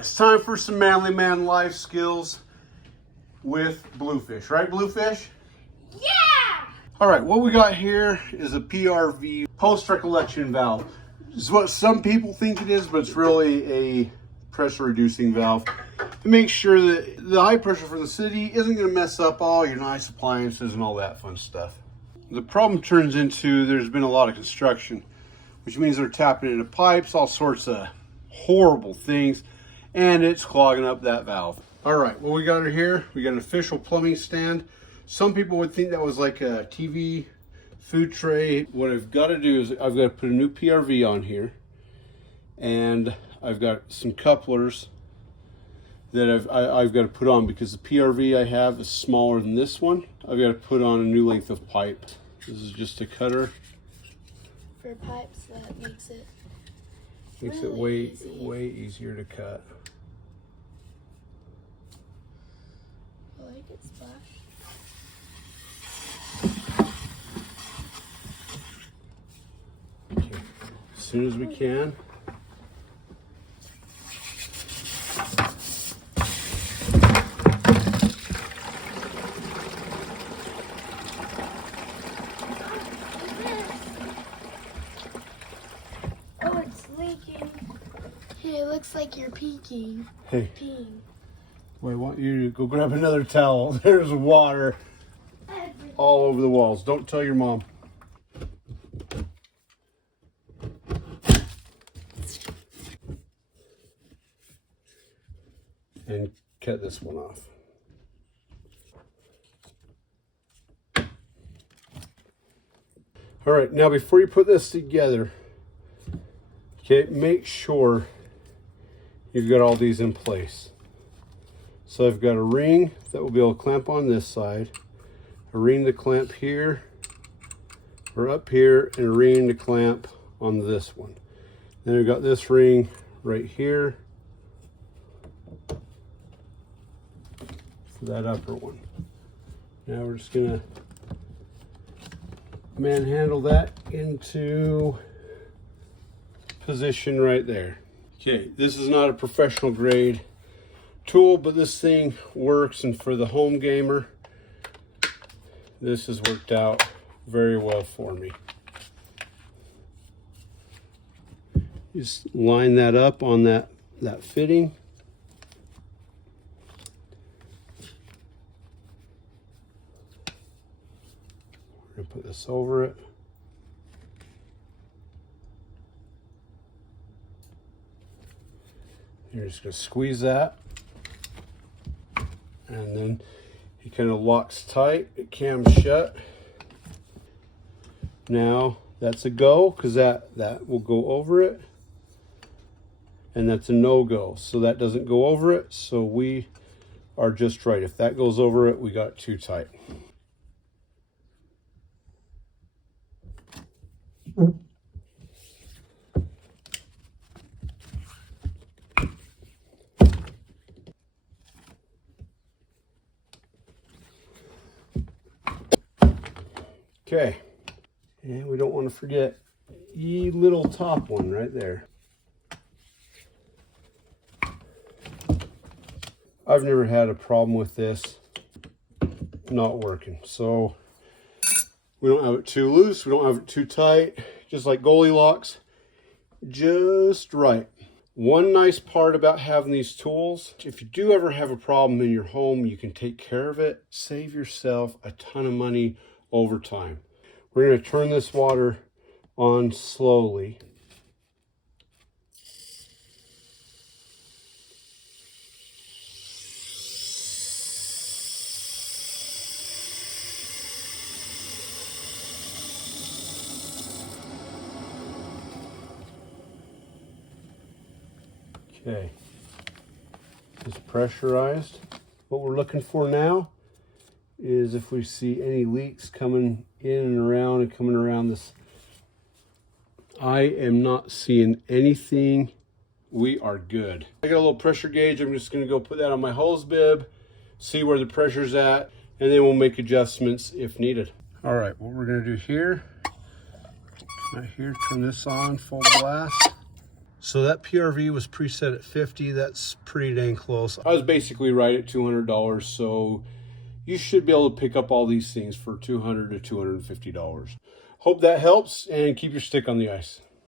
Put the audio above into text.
It's time for some manly man life skills with Bluefish, right Bluefish? Yeah! All right, what we got here is a PRV, post-recollection valve. This is what some people think it is, but it's really a pressure reducing valve to make sure that the high pressure from the city isn't gonna mess up all your nice appliances and all that fun stuff. The problem turns into there's been a lot of construction, which means they're tapping into pipes, all sorts of horrible things, and it's clogging up that valve. All right, what we got here, we got an official plumbing stand. Some people would think that was like a TV food tray. What I've got to do is I've got to put a new PRV on here, and I've got some couplers that I've got to put on because the PRV I have is smaller than this one. I've got to put on a new length of pipe. This is just a cutter. For pipes, that makes it Way easier to cut. I like it splash. Okay. As soon as we can. Oh, it's leaking. Hey, it looks like you're peeking. Hey, Peeing. well, I want you to go grab another towel. There's water all over the walls. Don't tell your mom. And cut this one off. All right, now before you put this together, okay, make sure you've got all these in place. So I've got a ring that will be able to clamp on this side, a ring to clamp here or up here, and a ring to clamp on this one. Then I've got this ring right here for that upper one. Now we're just gonna manhandle that into position right there. Okay, this is not a professional grade tool, but this thing works, and for the home gamer, this has worked out very well for me. Just line that up on that fitting. We're gonna put this over it. You're just gonna squeeze that, and then he kind of locks tight, it cams shut. Now that's a go, because that will go over it, and that's a no-go, so that doesn't go over it, so we are just right. If that goes over it, we got it too tight. Okay, and we don't want to forget the little top one right there. I've never had a problem with this not working. So we don't have it too loose, we don't have it too tight, just like Goldilocks, just right. One nice part about having these tools, if you do ever have a problem in your home, you can take care of it, save yourself a ton of money over time. We're going to turn this water on slowly. Okay, it's pressurized. What we're looking for now is if we see any leaks coming in and coming around this. I am not seeing anything. We are good. I got a little pressure gauge. I'm just going to go put that on my hose bib, see where the pressure's at, and then we'll make adjustments if needed. All right, what we're going to do here, right here, turn this on full blast. So that PRV was preset at 50. That's pretty dang close. I was basically right at $200, so you should be able to pick up all these things for $200 to $250. Hope that helps, and keep your stick on the ice.